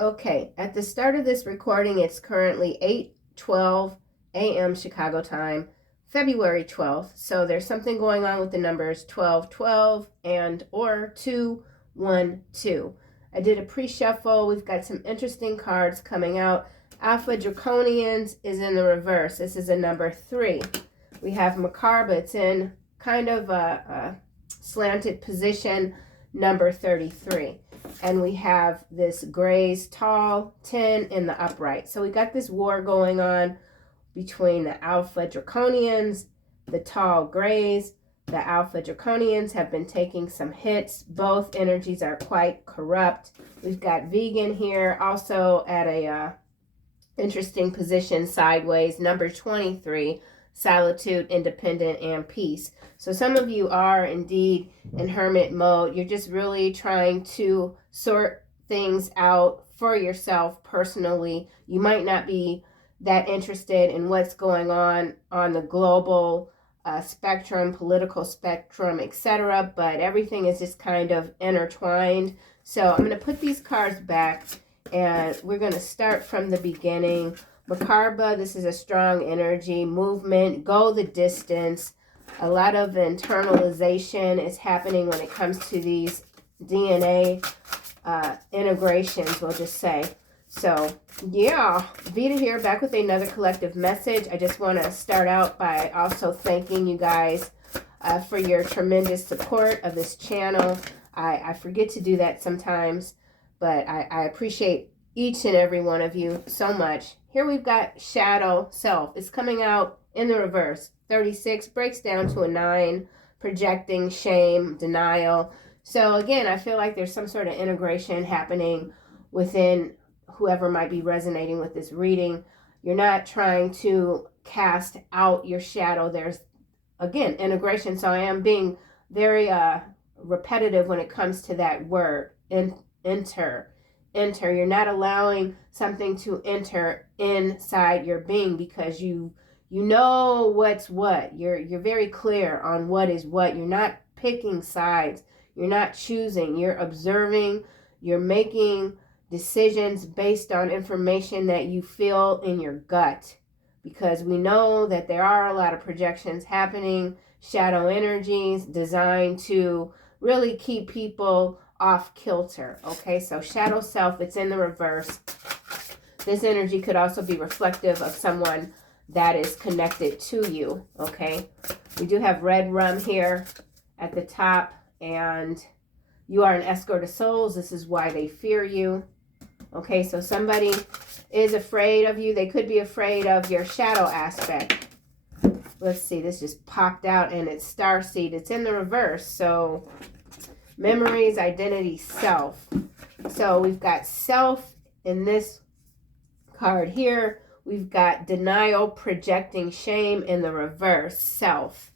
Okay, at the start of this recording, it's currently 8:12 a.m. Chicago time, February 12th. So there's something going on with the numbers 1212 and or 212. I did a pre-shuffle. We've got some interesting cards coming out. Alpha Draconians is in the reverse. This is a number 3. We have Macabre. It's in kind of a slanted position, number 33. And we have this Gray's Tall 10 in the upright. So we got this war going on between the Alpha Draconians, the Tall Grays. The Alpha Draconians have been taking some hits. Both energies are quite corrupt. We've got Vegan here also at a interesting position sideways, number 23. Solitude, independent, and peace. So some of you are indeed in hermit mode. You're just really trying to sort things out for yourself personally. You might not be that interested in what's going on the global spectrum, political spectrum, etc. But everything is just kind of intertwined. So I'm going to put these cards back and we're going to start from the beginning. Macabre, this is a strong energy, movement, go the distance. A lot of internalization is happening when it comes to these DNA integrations, we'll just say. So, yeah, Veda here, back with another collective message. I just want to start out by also thanking you guys for your tremendous support of this channel. I forget to do that sometimes, but I appreciate each and every one of you so much. Here we've got Shadow Self. It's coming out in the reverse. 36 breaks down to a 9, projecting, shame, denial. So again, I feel like there's some sort of integration happening within whoever might be resonating with this reading. You're not trying to cast out your shadow. There's, again, integration. So I am being very repetitive when it comes to that word, enter. You're not allowing something to enter inside your being because you know what's what. You're very clear on what is what. You're not picking sides. You're not choosing. You're observing. You're making decisions based on information that you feel in your gut, because we know that there are a lot of projections happening, shadow energies designed to really keep people off kilter. Okay, so shadow self, it's in the reverse. This energy could also be reflective of someone that is connected to you. Okay, we do have red rum here at the top, and you are an escort of souls. This is why they fear you. Okay, so somebody is afraid of you. They could be afraid of your shadow aspect. Let's see, this just popped out and it's starseed. It's in the reverse. So memories, identity, self. So we've got self in this card here. We've got denial, projecting, shame in the reverse, self.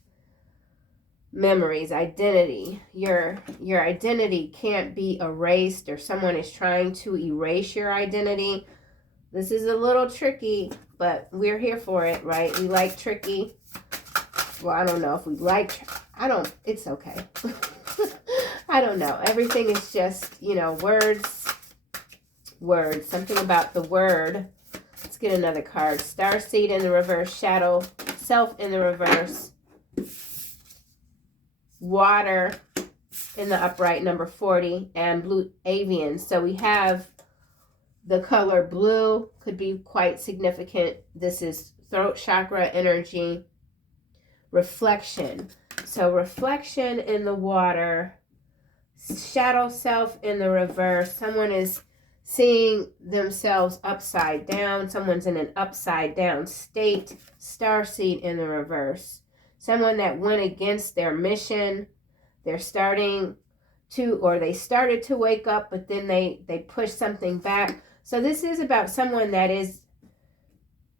Memories, identity. Your identity can't be erased, or someone is trying to erase your identity. This is a little tricky, but we're here for it, right? We like tricky. Well, I don't know if we like, it's okay. I don't know. Everything is just, words. Something about the word. Let's get another card. Starseed in the reverse, shadow, self in the reverse. Water in the upright, number 40, and blue avian. So we have the color blue, could be quite significant. This is throat chakra energy. Reflection. So reflection in the water. Shadow self in the reverse. Someone is seeing themselves upside down. Someone's in an upside down state. Starseed in the reverse. Someone that went against their mission. They're starting to, or they started to wake up, but then they push something back. So this is about someone that is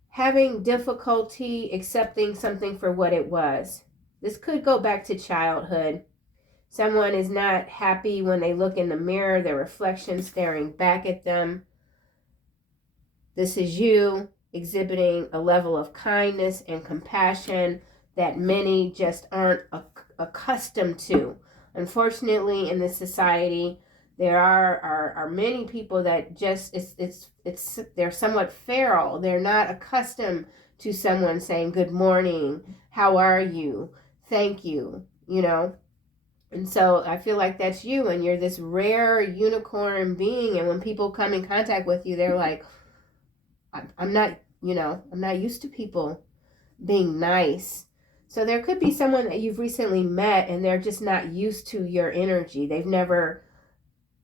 having difficulty accepting something for what it was. This could go back to childhood. Someone is not happy when they look in the mirror, their reflection staring back at them. This is you exhibiting a level of kindness and compassion that many just aren't accustomed to. Unfortunately, in this society, There are many people that just they're somewhat feral. They're not accustomed to someone saying good morning, how are you, thank you, you know. And so I feel like that's you, and you're this rare unicorn being, and when people come in contact with you, they're like, I'm not, you know, I'm not used to people being nice. So there could be someone that you've recently met and they're just not used to your energy. They've never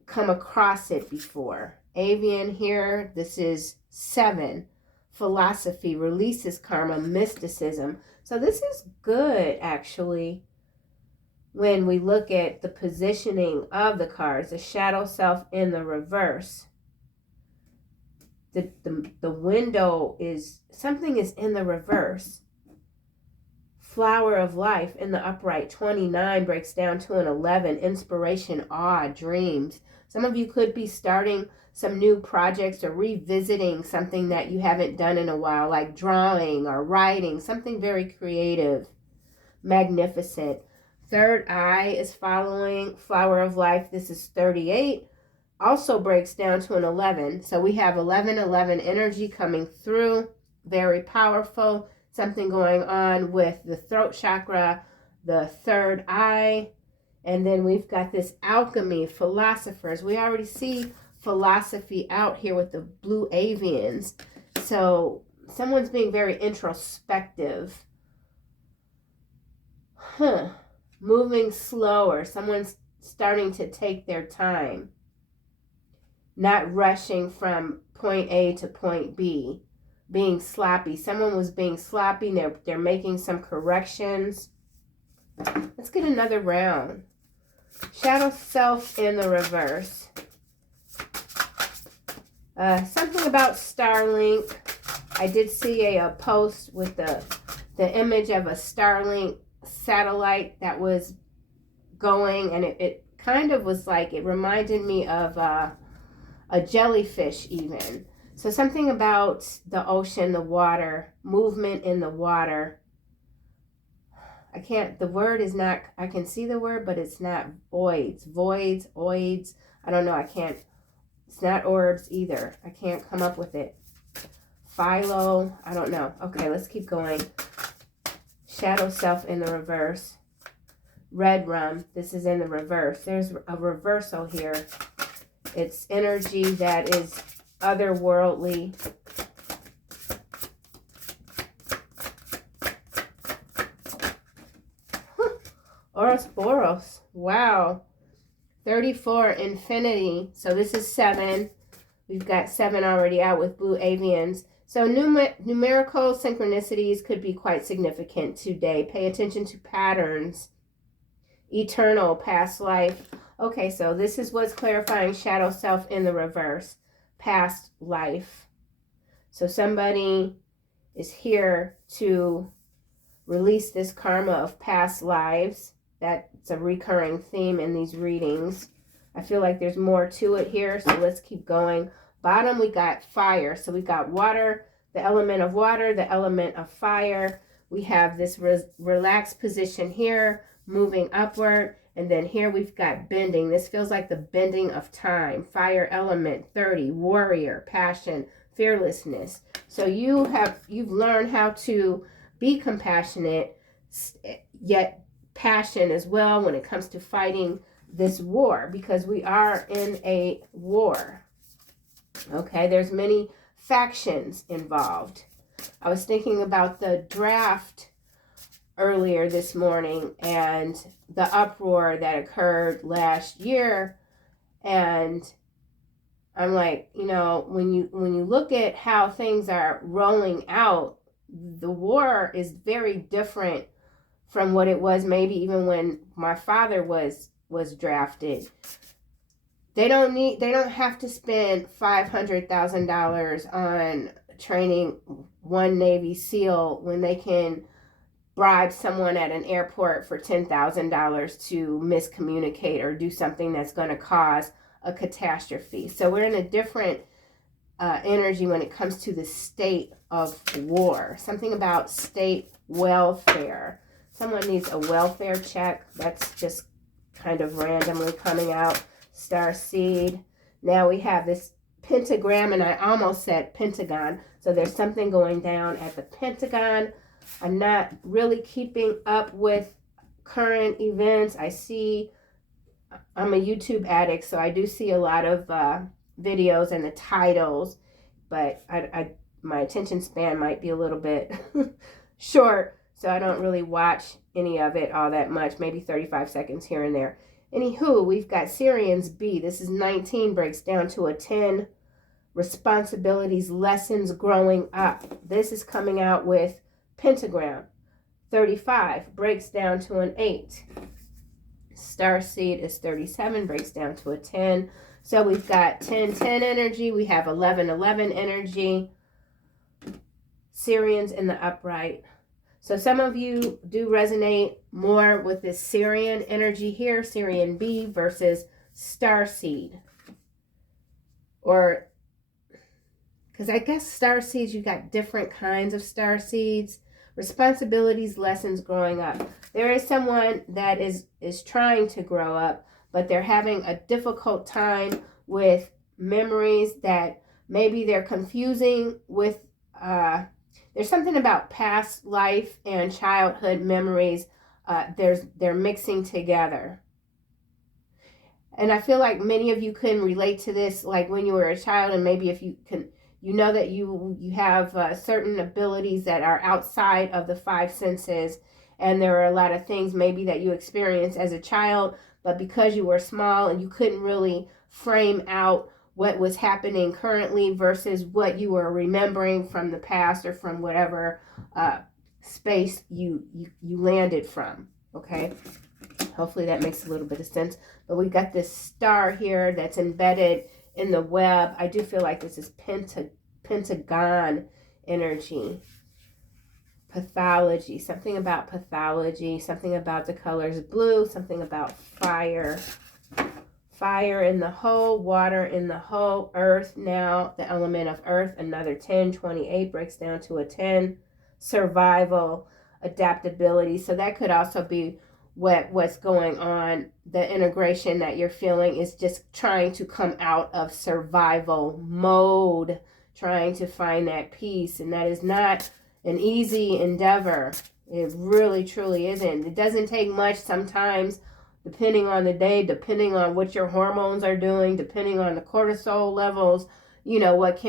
come across it before. Avian here, this is 7. Philosophy, releases karma, mysticism. So this is good, actually, when we look at the positioning of the cards. The shadow self in the reverse. The window is, something is in the reverse. Flower of life in the upright. 29 breaks down to an 11. Inspiration, awe, dreams. Some of you could be starting some new projects or revisiting something that you haven't done in a while, like drawing or writing, something very creative, magnificent. Third eye is following. Flower of life, this is 38. Also breaks down to an 11. So we have 11-11 energy coming through. Very powerful. Something going on with the throat chakra, the third eye. And then we've got this alchemy, philosophers. We already see philosophy out here with the blue avians. So someone's being very introspective. Moving slower. Someone's starting to take their time. Not rushing from point A to point B. Being sloppy. Someone was being sloppy. They're making some corrections. Let's get another round. Shadow self in the reverse. Something about Starlink. I did see a post with the image of a Starlink satellite that was going, and it kind of was like, it reminded me of a jellyfish even. So something about the ocean, the water, movement in the water. I can't, the word is not, I can see the word, but it's not voids, oids. I don't know, I can't, it's not orbs either. I can't come up with it. Philo, I don't know. Okay, let's keep going. Shadow self in the reverse. Red rum, this is in the reverse. There's a reversal here. It's energy that is otherworldly. Ouroboros. Wow. 34, infinity. So this is 7. We've got 7 already out with blue avians. So numerical synchronicities could be quite significant today. Pay attention to patterns. Eternal, past life. Okay, so this is what's clarifying shadow self in the reverse. Past life. So somebody is here to release this karma of past lives. That's a recurring theme in these readings. I feel like there's more to it here, so let's keep going. Bottom, we got fire. So we got water, the element of water, the element of fire. We have this relaxed position here, moving upward. And then here we've got bending. This feels like the bending of time. Fire element, 30, warrior, passion, fearlessness. So you've learned how to be compassionate, yet passion as well when it comes to fighting this war, because we are in a war. Okay, there's many factions involved. I was thinking about the draft earlier this morning and the uproar that occurred last year, and I'm like, you know, when you look at how things are rolling out, the war is very different from what it was maybe even when my father was drafted. They don't have to spend $500,000 on training one Navy SEAL when they can bribe someone at an airport for $10,000 to miscommunicate or do something that's going to cause a catastrophe. So we're in a different energy when it comes to the state of war. Something about state welfare. Someone needs a welfare check. That's just kind of randomly coming out. Starseed. Now we have this pentagram, and I almost said pentagon. So there's something going down at the pentagon. I'm not really keeping up with current events. I'm a YouTube addict, so I do see a lot of videos and the titles, but my attention span might be a little bit short, so I don't really watch any of it all that much, maybe 35 seconds here and there. Anywho, we've got Syrians B. This is 19, breaks down to a 10. Responsibilities, lessons growing up. This is coming out with pentagram. 35 breaks down to an 8. Starseed is 37, breaks down to a 10. So we've got 10-10 energy. We have 11-11 energy. Syrians in the upright. So some of you do resonate more with this Syrian energy here, Syrian B versus Starseed. Or, because I guess Starseeds, you got different kinds of Starseeds. Responsibilities, lessons growing up. There is someone that is trying to grow up, but they're having a difficult time with memories that maybe they're confusing with, there's something about past life and childhood memories. They're mixing together. And I feel like many of you can relate to this, like when you were a child, and maybe if you can, you know that you have certain abilities that are outside of the 5 senses, and there are a lot of things maybe that you experienced as a child, but because you were small and you couldn't really frame out what was happening currently versus what you were remembering from the past or from whatever space you landed from, okay? Hopefully that makes a little bit of sense. But we got this star here that's embedded in the web. I do feel like this is pentagon energy. Pathology, something about pathology, something about the colors blue, something about fire. Fire in the hole, water in the hole, earth now, the element of earth, another 10, 28 breaks down to a 10. Survival, adaptability. So that could also be what's going on. The integration that you're feeling is just trying to come out of survival mode, trying to find that peace, and that is not an easy endeavor. It really truly isn't. It doesn't take much sometimes, depending on the day, depending on what your hormones are doing, depending on the cortisol levels, what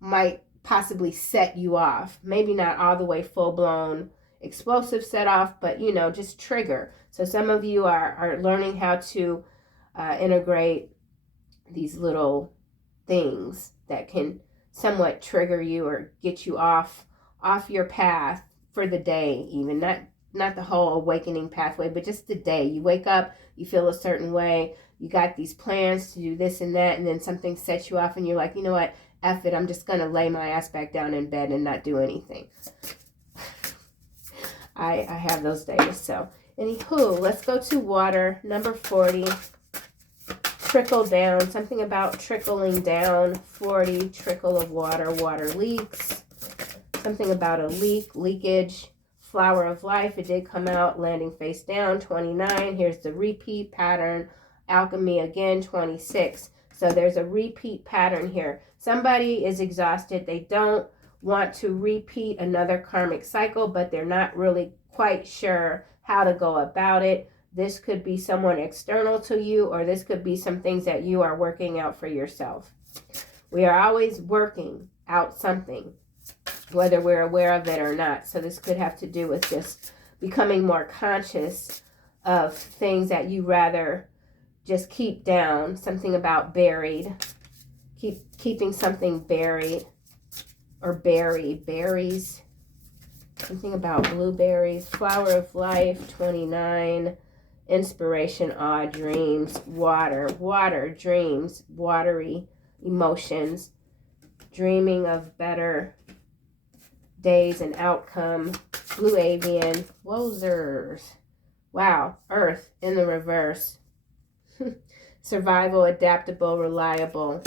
might possibly set you off. Maybe not all the way full-blown explosive set off, but just trigger. So some of you are learning how to integrate these little things that can somewhat trigger you or get you off your path for the day, even not the whole awakening pathway, but just the day. You wake up, you feel a certain way, you got these plans to do this and that, and then something sets you off and you're like, you know what, F it, I'm just gonna lay my ass back down in bed and not do anything. I have those days. So anywho, let's go to water, number 40. Trickle down, something about trickling down. 40, trickle of water, water leaks. Something about a leakage. Flower of life, it did come out landing face down. 29, here's the repeat pattern. Alchemy again, 26. So there's a repeat pattern here. Somebody is exhausted. They don't want to repeat another karmic cycle, but they're not really quite sure how to go about it. This could be someone external to you, or this could be some things that you are working out for yourself. We are always working out something, whether we're aware of it or not. So this could have to do with just becoming more conscious of things that you rather just keep down. Something about buried. Keeping something buried. Or berries. Something about blueberries. Flower of life, 29. Inspiration, awe, dreams. Water, dreams. Watery emotions. Dreaming of better days and outcome. Blue avian. Wozers. Wow. Earth in the reverse. Survival, adaptable, reliable.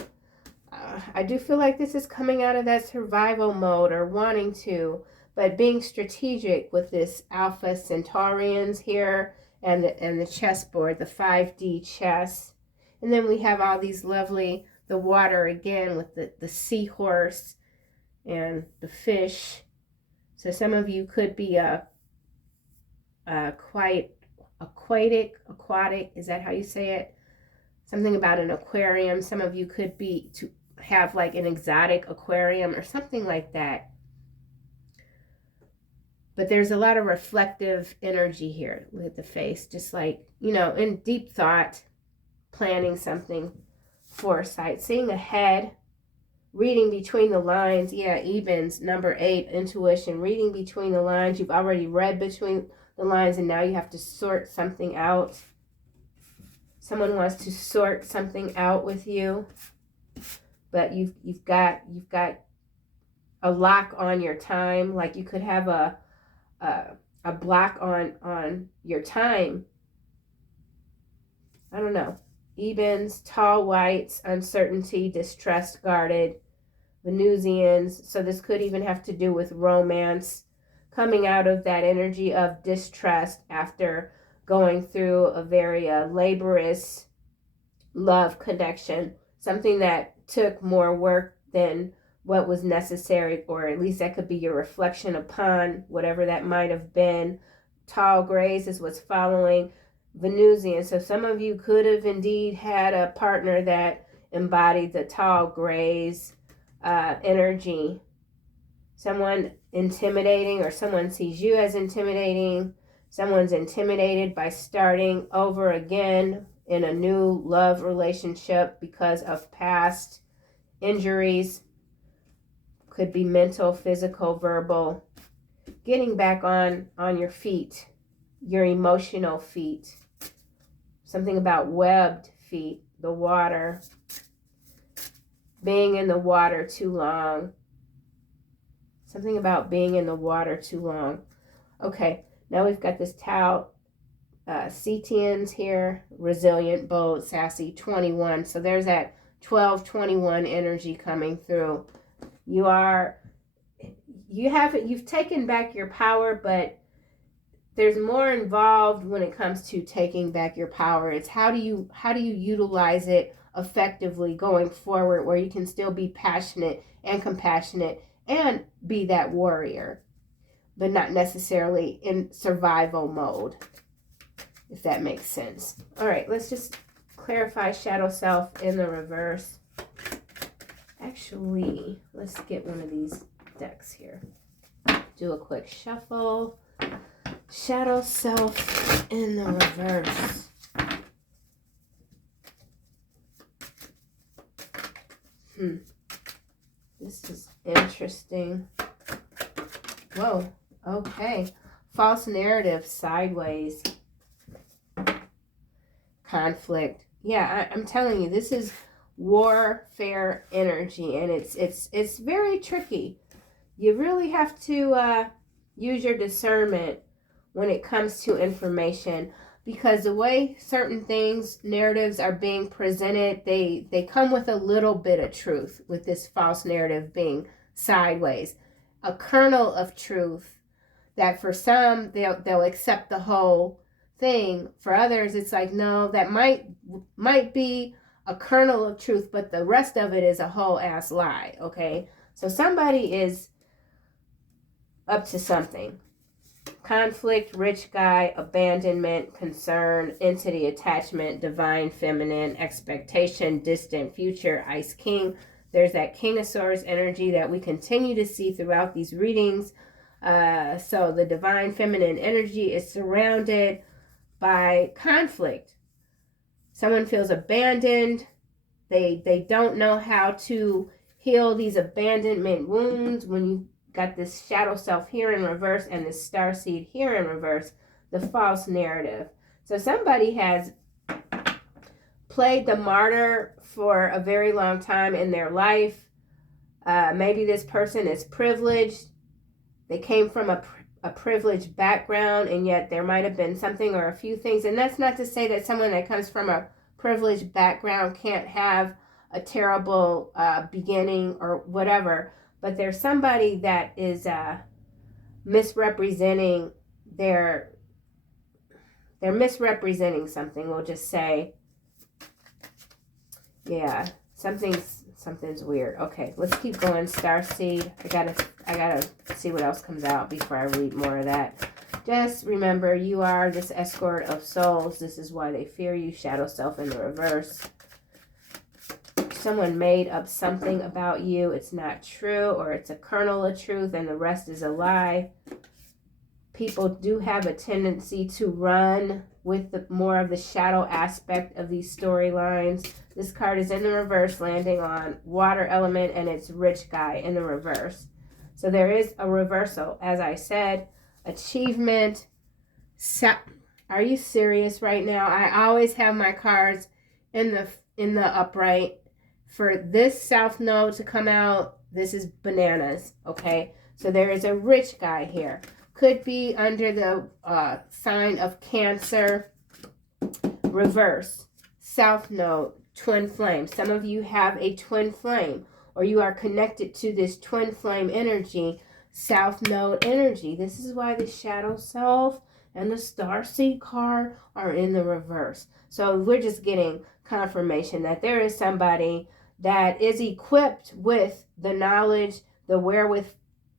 I do feel like this is coming out of that survival mode, or wanting to, but being strategic with this Alpha Centaurians here and the chessboard, the 5D chess. And then we have all these lovely, the water again with the seahorse and the fish. So some of you could be quite aquatic, is that how you say it? Something about an aquarium. Some of you could be to have like an exotic aquarium or something like that. But there's a lot of reflective energy here with the face, just like, you know, in deep thought, planning something, foresight, seeing ahead, reading between the lines. Yeah, evens, number 8, intuition, reading between the lines. You've already read between the lines and now you have to sort something out. Someone wants to sort something out with you, but you've got a lock on your time. Like you could have a block on your time. I don't know. Evens, tall whites, uncertainty, distrust, guarded, Venusians. So this could even have to do with romance, coming out of that energy of distrust after going through a very laborious love connection, something that took more work than what was necessary, or at least that could be your reflection upon whatever that might have been. Tall grays is what's following. Venusian. So some of you could have indeed had a partner that embodied the tall grays energy. Someone intimidating, or someone sees you as intimidating. Someone's intimidated by starting over again in a new love relationship because of past injuries. Could be mental, physical, verbal. Getting back on your feet, your emotional feet. Something about webbed feet, the water. Being in the water too long. Something about being in the water too long. Okay, now we've got this Tau Cetians here. Resilient, bold, sassy, 21. So there's that 12-21 energy coming through. You've taken back your power, but there's more involved when it comes to taking back your power. It's how do you utilize it effectively going forward, where you can still be passionate and compassionate and be that warrior, but not necessarily in survival mode, if that makes sense. All right, let's just clarify shadow self in the reverse. Actually, let's get one of these decks here. Do a quick shuffle. Shadow self in the reverse. This is interesting. Whoa, okay. False narrative, sideways. Conflict. Yeah, I'm telling you, this is warfare energy, and it's very tricky. You really have to use your discernment when it comes to information, because the way certain things, narratives are being presented, they come with a little bit of truth, with this false narrative being sideways. A kernel of truth that for some, they'll accept the whole thing. For others, it's like, no, that might be a kernel of truth, but the rest of it is a whole ass lie, okay? So somebody is up to something. Conflict, rich guy, abandonment, concern, entity, attachment, divine, feminine, expectation, distant future, ice king. There's that King of Swords energy that we continue to see throughout these readings. So the divine feminine energy is surrounded by conflict. Someone feels abandoned. They don't know how to heal these abandonment wounds. When you got this shadow self here in reverse and this starseed here in reverse, the false narrative. So somebody has played the martyr for a very long time in their life. Maybe this person is privileged. They came from a privileged background, and yet there might have been something or a few things. And that's not to say that someone that comes from a privileged background can't have a terrible beginning or whatever. But there's somebody that is misrepresenting they're misrepresenting something, we'll just say. Yeah, something's weird. Okay, let's keep going. Starseed. I gotta see what else comes out before I read more of that. Just remember, you are this escort of souls. This is why they fear you. Shadow self in the reverse. Someone made up something about you. It's not true, or it's a kernel of truth and the rest is a lie. People do have a tendency to run with more of the shadow aspect of these storylines. This card is in the reverse, landing on water element, and it's rich guy in the reverse. So there is a reversal. As I said, achievement. Are you serious right now? I always have my cards in the upright. For this South Node to come out, this is bananas, okay? So there is a rich guy here. Could be under the sign of Cancer. Reverse. South Node, twin flame. Some of you have a twin flame, or you are connected to this twin flame energy, South Node energy. This is why the shadow self and the starseed card are in the reverse. So we're just getting confirmation that there is somebody that is equipped with the knowledge, the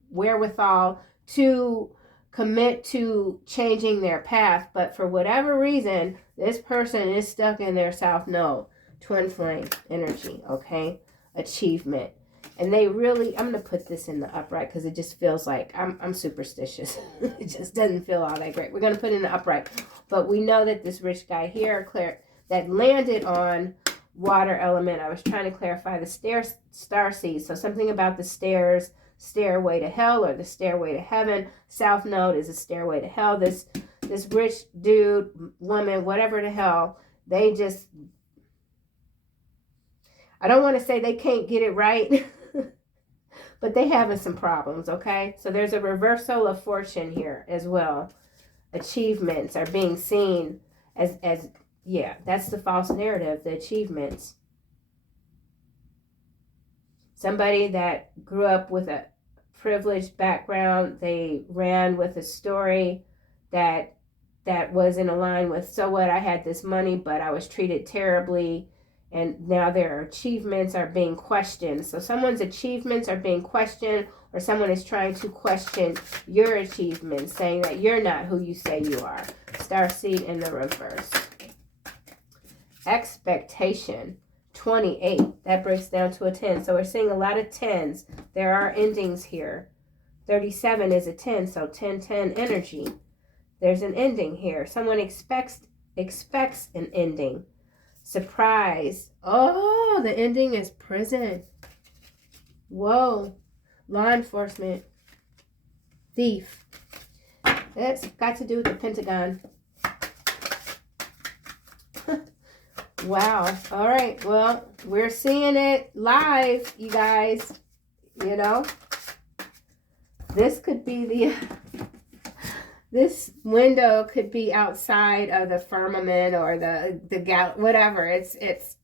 wherewithal to commit to changing their path, but for whatever reason, this person is stuck in their South Node, twin flame energy, okay? Achievement. And they really, I'm going to put this in the upright because it just feels like, I'm superstitious. It just doesn't feel all that great. We're going to put it in the upright. But we know that this rich guy here, that landed on water element. I was trying to clarify the star seed. So something about the stairs, stairway to hell or the stairway to heaven. South Node is a stairway to hell. This rich dude, woman, whatever the hell, they just, I don't want to say they can't get it right, but they having some problems, okay? So there's a reversal of fortune here as well. Achievements are being seen as yeah, that's the false narrative, the achievements. Somebody that grew up with a privileged background, they ran with a story that was in line with, so what, I had this money, but I was treated terribly, and now their achievements are being questioned. So someone's achievements are being questioned, or someone is trying to question your achievements, saying that you're not who you say you are. Starseed in the reverse. Expectation, 28. That breaks down to a 10. So we're seeing a lot of 10s. There are endings here. 37 is a 10, so 10-10 energy. There's an ending here. Someone expects an ending. Surprise. Oh, the ending is prison. Whoa. Law enforcement. Thief. That's got to do with the Pentagon. Wow. All right. Well, we're seeing it live, you guys. You know, this could be this window could be outside of the firmament or the whatever. It's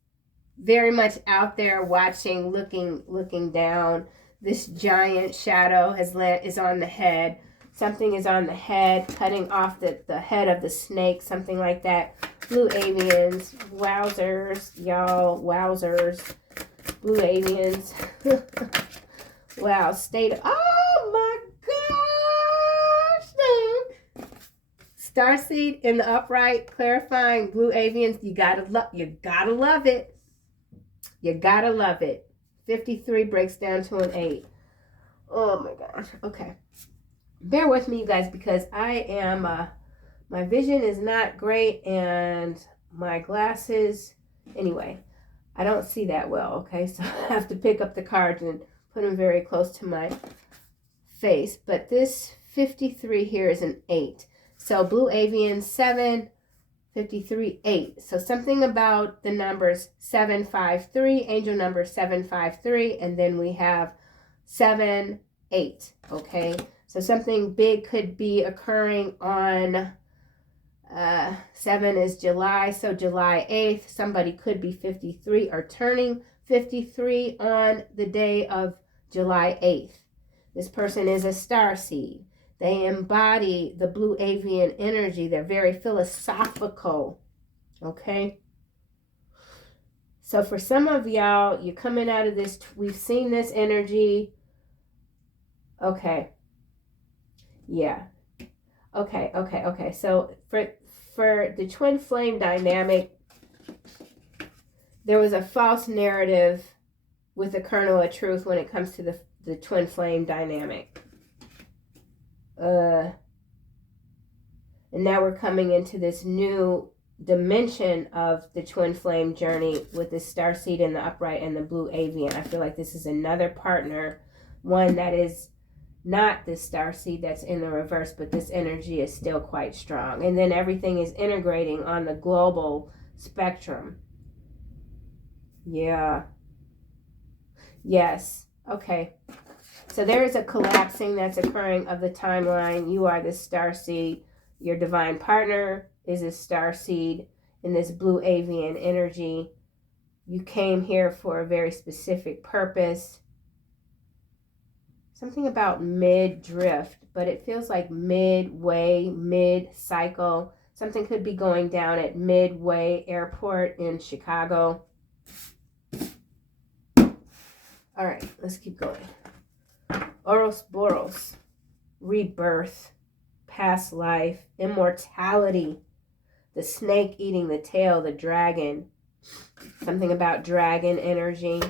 very much out there watching, looking down. This giant shadow is on the head. Something is on the head, cutting off the head of the snake, something like that. Blue avians, wowzers, y'all, wowzers, blue avians. Wow, oh my gosh, Starseed in the upright, clarifying blue avians. You gotta love it. You gotta love it. 53 breaks down to an 8. Oh my gosh. Okay. Bear with me, you guys, because I am, my vision is not great and my glasses, anyway, I don't see that well, okay? So I have to pick up the cards and put them very close to my face. But this 53 here is an 8. So blue avian 7, 53, 8. So something about the numbers 753, angel number 753, and then we have 7, 8, okay? So something big could be occurring on 7 is July, so July 8th. Somebody could be 53 or turning 53 on the day of July 8th. This person is a starseed. They embody the blue avian energy. They're very philosophical, okay? So for some of y'all, you're coming out of this. We've seen this energy. Okay. Yeah. Okay. So for the twin flame dynamic, there was a false narrative with the kernel of truth when it comes to the twin flame dynamic. And now we're coming into this new dimension of the twin flame journey with the starseed in the upright and the blue avian. I feel like this is another partner, one that is not the starseed that's in the reverse, but this energy is still quite strong. And then everything is integrating on the global spectrum. Yeah. Yes. Okay. So there is a collapsing that's occurring of the timeline. You are the starseed. Your divine partner is a starseed in this blue avian energy. You came here for a very specific purpose. Something about mid-drift, but it feels like midway, mid-cycle. Something could be going down at Midway Airport in Chicago. All right, let's keep going. Ouroboros, rebirth, past life, immortality, the snake eating the tail, the dragon. Something about dragon energy,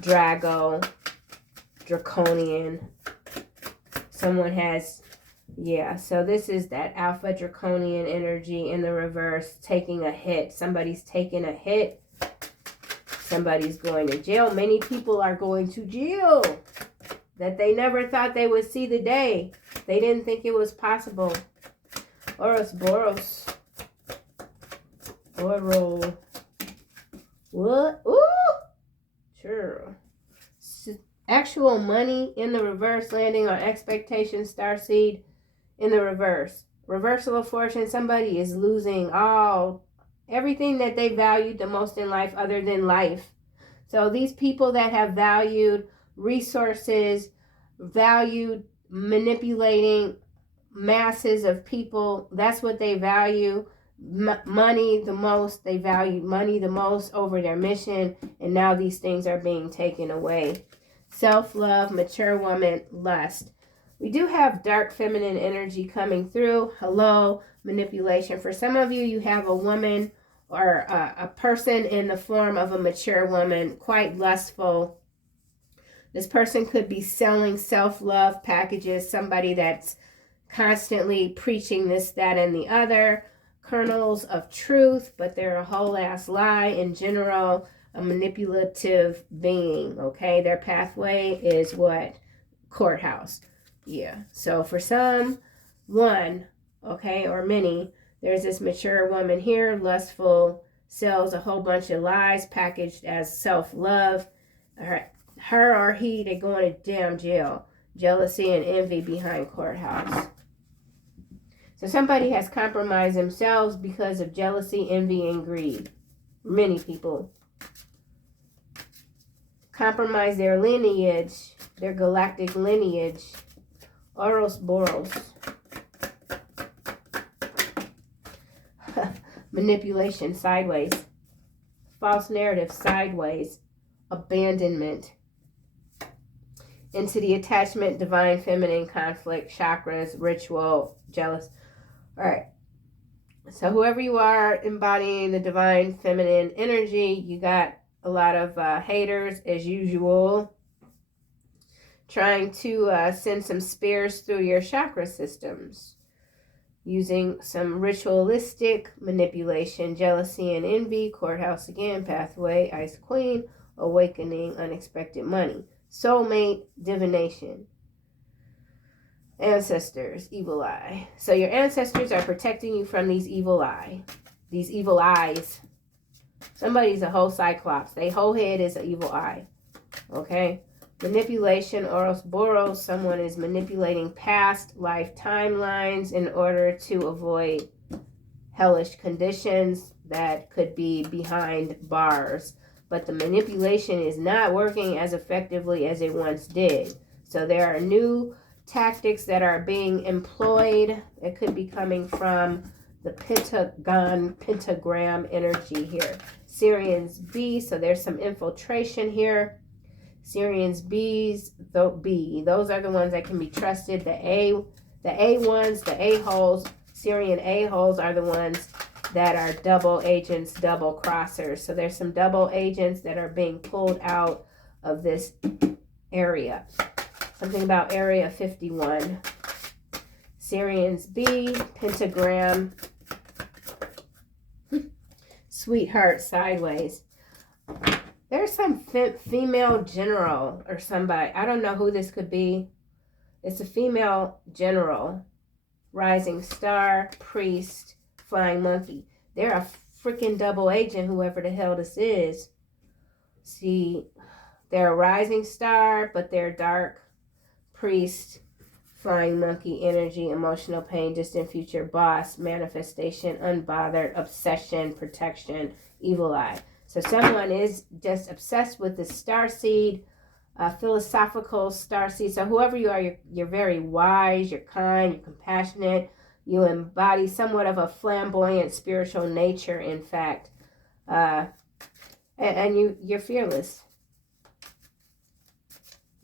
Drago, draconian. Someone has, yeah, so this is that alpha draconian energy in the reverse, taking a hit. Somebody's taking a hit. Somebody's going to jail. Many people are going to jail that they never thought they would see the day. They didn't think it was possible. Ouroboros. Oro. What? Ooh! Sure. Actual money in the reverse, landing on expectation, starseed in the reverse. Reversal of fortune. Somebody is losing everything that they valued the most in life other than life. So these people that have valued resources, valued manipulating masses of people, that's what they value. Money the most. They value money the most over their mission, and now these things are being taken away. Self-love, mature woman, lust. We do have dark feminine energy coming through. Hello, manipulation. For some of you, you have a woman or a person in the form of a mature woman, quite lustful. This person could be selling self-love packages, somebody that's constantly preaching this, that, and the other. Kernels of truth, but they're a whole ass lie in general. A manipulative being, okay? Their pathway is what? Courthouse. Yeah. So for one, okay, or many, there's this mature woman here, lustful, sells a whole bunch of lies packaged as self-love. Her or he, they're going to damn jail. Jealousy and envy behind courthouse. So somebody has compromised themselves because of jealousy, envy, and greed. Many people compromise their lineage, their galactic lineage. Ouroboros. Manipulation, sideways. False narrative, sideways. Abandonment. Into the attachment, divine feminine, conflict, chakras, ritual, jealous. All right. So whoever you are embodying the divine feminine energy, you got a lot of haters as usual, trying to send some spears through your chakra systems, using some ritualistic manipulation, jealousy and envy, courthouse again, pathway, ice queen, awakening, unexpected money, soulmate, divination, ancestors, evil eye. So your ancestors are protecting you from these evil eyes. Somebody's a whole cyclops. Their whole head is an evil eye. Okay? Manipulation, Ouroboros. Someone is manipulating past life timelines in order to avoid hellish conditions that could be behind bars. But the manipulation is not working as effectively as it once did. So there are new tactics that are being employed. It could be coming from the pentagram energy here. Syrians B, so there's some infiltration here. Syrians B's, those are the ones that can be trusted. The A ones, the A-holes, Syrian A-holes are the ones that are double agents, double crossers. So there's some double agents that are being pulled out of this area. Something about Area 51. Syrians B, pentagram, sweetheart sideways. There's some female general or somebody. I don't know who this could be. It's a female general. Rising star, priest, flying monkey. They're a freaking double agent, whoever the hell this is. See, they're a rising star, but they're dark. Priest, flying monkey, energy, emotional pain, distant future, boss, manifestation, unbothered, obsession, protection, evil eye. So someone is just obsessed with the starseed, philosophical starseed. So whoever you are, you're very wise, you're kind, you're compassionate. You embody somewhat of a flamboyant spiritual nature, in fact. And you're fearless.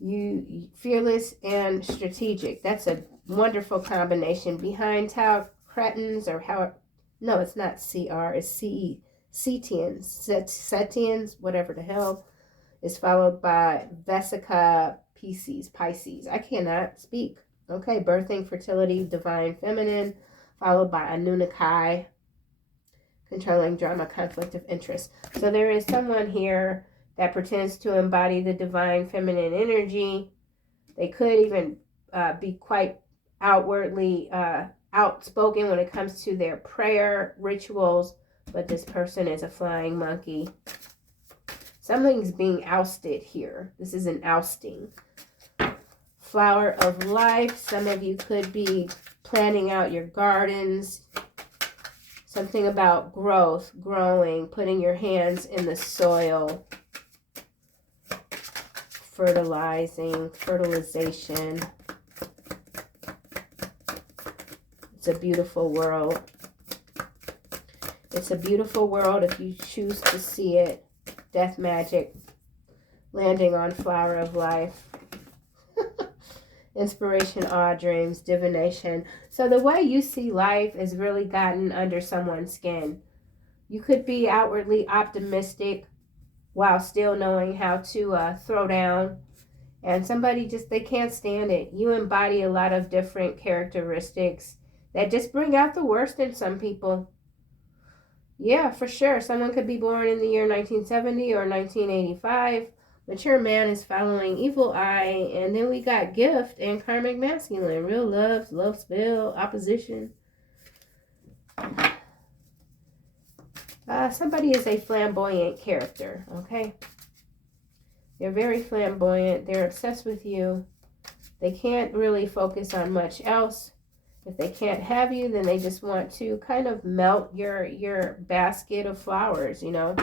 You fearless and strategic. That's a wonderful combination. Behind Tau Cretans, or how, no, it's not CR, it's CE. Setians, whatever the hell, is followed by Vesica Pisces. I cannot speak. Okay, birthing, fertility, divine feminine, followed by Anunnaki, controlling drama, conflict of interest. So there is someone here that pretends to embody the divine feminine energy. They could even be quite outwardly outspoken when it comes to their prayer rituals. But this person is a flying monkey. Something's being ousted here. This is an ousting. Flower of life. Some of you could be planning out your gardens. Something about growth, growing, putting your hands in the soil. Fertilization. It's a beautiful world. It's a beautiful world if you choose to see it. Death magic. Landing on flower of life. Inspiration, awe, dreams, divination. So the way you see life is really gotten under someone's skin. You could be outwardly optimistic while still knowing how to throw down. And somebody just, they can't stand it. You embody a lot of different characteristics that just bring out the worst in some people. Yeah, for sure. Someone could be born in the year 1970 or 1985. Mature man is following evil eye. And then we got gift and karmic masculine. Real love spell, opposition. Somebody is a flamboyant character, okay? They're very flamboyant. They're obsessed with you. They can't really focus on much else. If they can't have you, then they just want to kind of melt your basket of flowers, you know.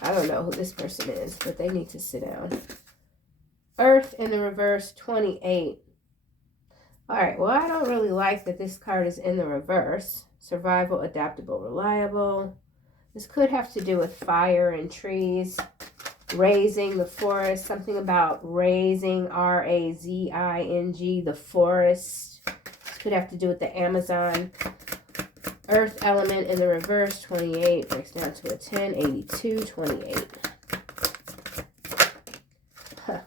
I don't know who this person is, but they need to sit down. Earth in the reverse, 28. All right, well, I don't really like that this card is in the reverse. Survival, adaptable, reliable. This could have to do with fire and trees. Raising the forest, something about raising, R-A-Z-I-N-G, the forest. This could have to do with the Amazon. Earth element in the reverse, 28, breaks down to a 10, 82, 28. Huh.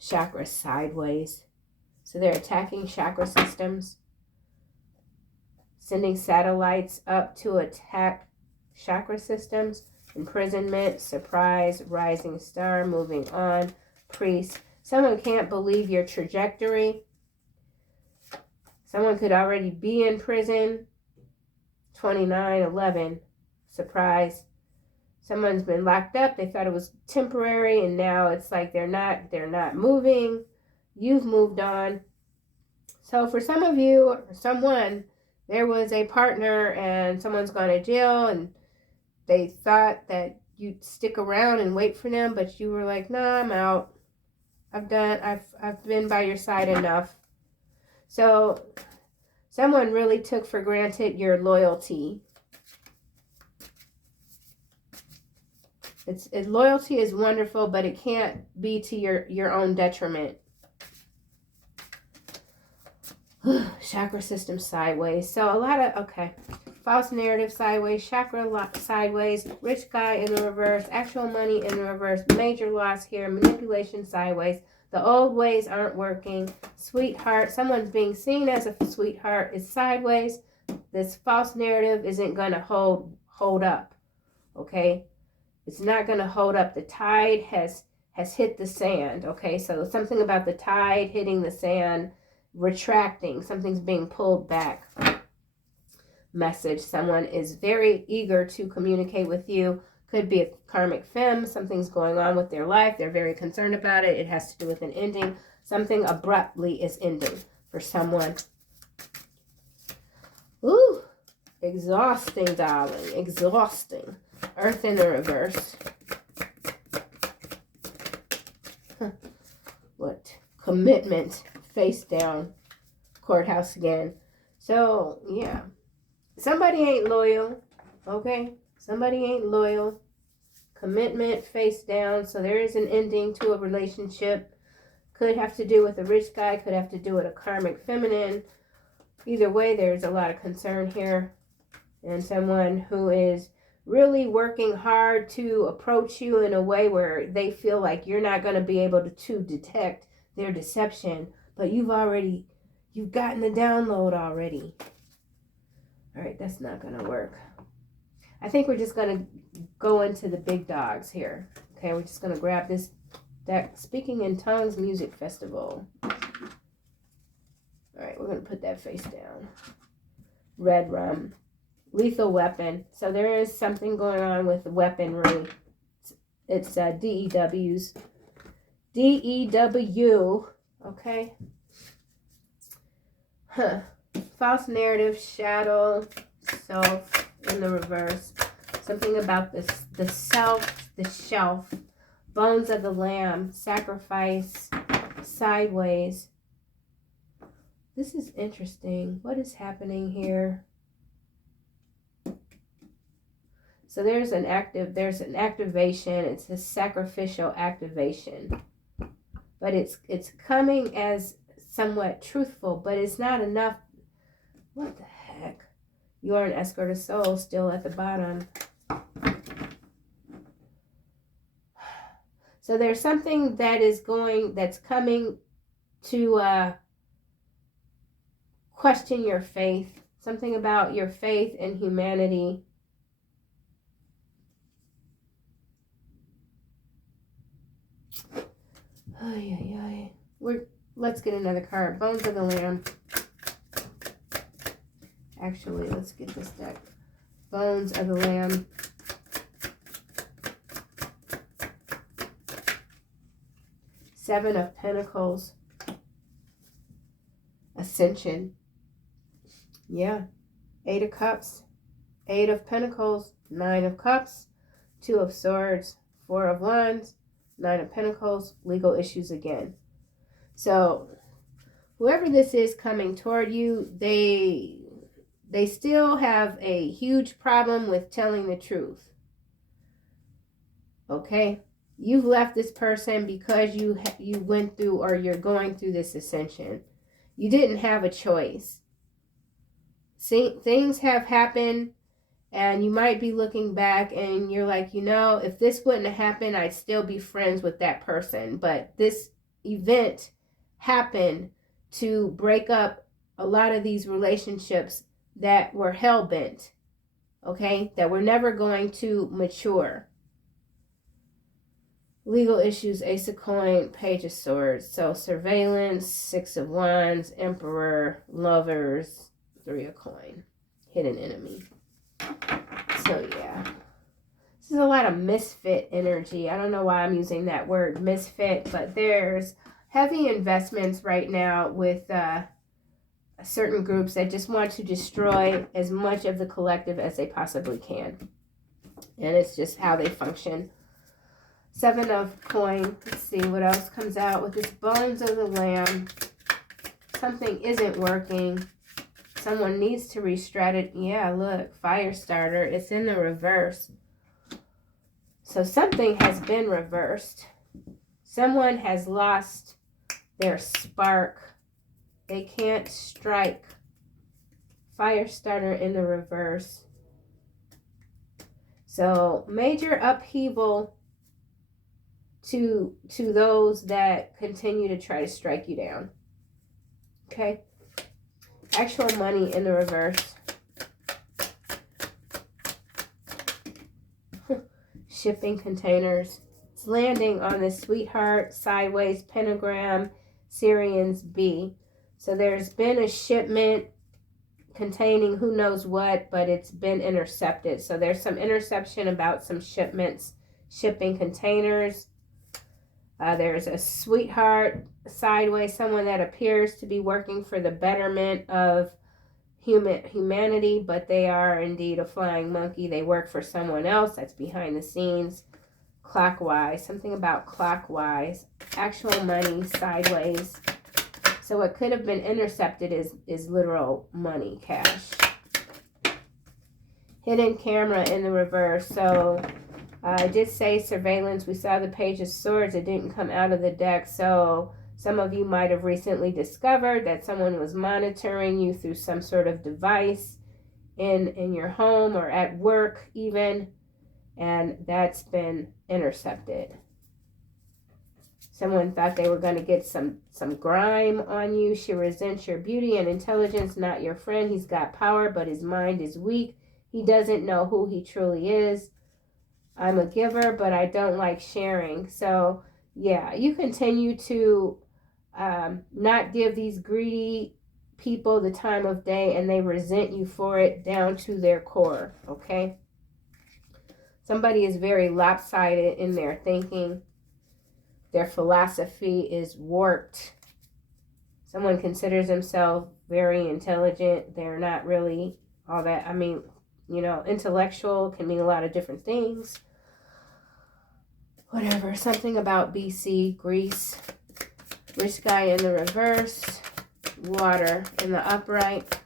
Chakra sideways. So they're attacking chakra systems. Sending satellites up to attack chakra systems. Imprisonment, surprise, rising star, moving on, priest. Someone can't believe your trajectory. Someone could already be in prison. 29, 11, surprise. Someone's been locked up. They thought it was temporary, and now it's like they're not moving. You've moved on. So for some of you, or someone, there was a partner and someone's gone to jail, and they thought that you'd stick around and wait for them, but you were like, nah, I'm out. I've been by your side enough. So someone really took for granted your loyalty. Loyalty is wonderful, but it can't be to your own detriment. Chakra system sideways. So a lot of, okay. False narrative sideways, chakra sideways, rich guy in the reverse, actual money in the reverse, major loss here, manipulation sideways. The old ways aren't working. Sweetheart, someone's being seen as a sweetheart is sideways. This false narrative isn't going to hold up, okay? It's not going to hold up. The tide has hit the sand, okay? So something about the tide hitting the sand, retracting, something's being pulled back. Message, someone is very eager to communicate with you. Could be a karmic femme, something's going on with their life, they're very concerned about it, it has to do with an ending. Something abruptly is ending for someone. Ooh, exhausting, darling, exhausting. Earth in the reverse. What? Commitment, face down, courthouse again. So, yeah. Somebody ain't loyal, okay? Somebody ain't loyal. Commitment, face down. So there is an ending to a relationship. Could have to do with a rich guy. Could have to do with a karmic feminine. Either way, there's a lot of concern here. And someone who is really working hard to approach you in a way where they feel like you're not going to be able to detect their deception. But you've gotten the download already. All right, that's not going to work. I think we're just going to go into the big dogs here. Okay, we're just going to grab this deck. Speaking in Tongues Music Festival. All right, we're going to put that face down. Red rum. Lethal weapon. So there is something going on with weaponry. It's DEWs. DEW. Okay. Huh. False narrative, shadow, self in the reverse. Something about this, the self, the shelf, bones of the lamb, sacrifice, sideways. This is interesting. What is happening here? So there's an activation. It's a sacrificial activation. But it's coming as somewhat truthful, but it's not enough. What the heck? You are an escort of soul still at the bottom. So there's something that's coming to question your faith. Something about your faith in humanity. Let's get another card. Bones of the Lamb. Actually, let's get this deck. Bones of the Lamb. Seven of Pentacles. Ascension. Yeah. Eight of Cups. Eight of Pentacles. Nine of Cups. Two of Swords. Four of Wands. Nine of Pentacles. Legal issues again. So, whoever this is coming toward you, they still have a huge problem with telling the truth. Okay? You've left this person because you went through, or you're going through this ascension. You didn't have a choice. See, things have happened, and you might be looking back and you're like, if this wouldn't have happened, I'd still be friends with that person. But this event happened to break up a lot of these relationships that were hell-bent, okay, that were never going to mature. Legal issues, Ace of Coins, Page of Swords. So surveillance, Six of Wands, Emperor, Lovers, Three of Coins, hidden enemy. So yeah, this is a lot of misfit energy. I don't know why I'm using that word misfit, but there's heavy investments right now with certain groups that just want to destroy as much of the collective as they possibly can. And it's just how they function. Seven of Coins. Let's see what else comes out with this Bones of the Lamb. Something isn't working. Someone needs to re-strategize. Yeah, look. Fire starter. It's in the reverse. So something has been reversed. Someone has lost their spark. They can't strike. Fire starter in the reverse. So major upheaval to those that continue to try to strike you down. Okay. Actual money in the reverse. Shipping containers. It's landing on the sweetheart, sideways, pentagram, Syrians B. So there's been a shipment containing who knows what, but it's been intercepted. So there's some interception about some shipments, shipping containers. There's a sweetheart, sideways, someone that appears to be working for the betterment of humanity, but they are indeed a flying monkey. They work for someone else. That's behind the scenes. Clockwise, something about clockwise. Actual money, sideways. So what could have been intercepted is literal money, cash. Hidden camera in the reverse. So I did say surveillance. We saw the Page of Swords. It didn't come out of the deck. So some of you might have recently discovered that someone was monitoring you through some sort of device in your home or at work even. And that's been intercepted. Someone thought they were going to get some grime on you. She resents your beauty and intelligence, not your friend. He's got power, but his mind is weak. He doesn't know who he truly is. I'm a giver, but I don't like sharing. So, yeah, you continue to not give these greedy people the time of day, and they resent you for it down to their core, okay? Somebody is very lopsided in their thinking. Their philosophy is warped. Someone considers themselves very intelligent. They're not really all that. I mean, you know, intellectual can mean a lot of different things. Whatever. Something about BC, Greece. Rich guy in the reverse. Water in the upright.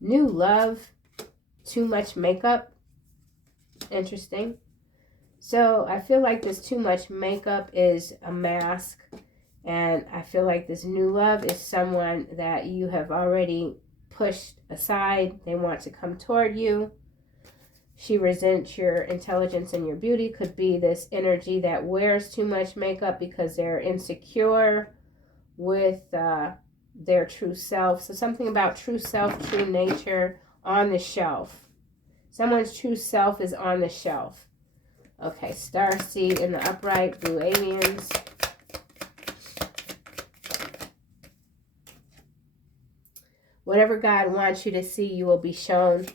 New love. Too much makeup. Interesting. So I feel like this too much makeup is a mask, and I feel like this new love is someone that you have already pushed aside. They want to come toward you. She resents your intelligence and your beauty. Could be this energy that wears too much makeup because they're insecure with their true self. So something about true self, true nature on the shelf. Someone's true self is on the shelf. Okay, starseed in the upright, blue aliens. Whatever God wants you to see, you will be shown.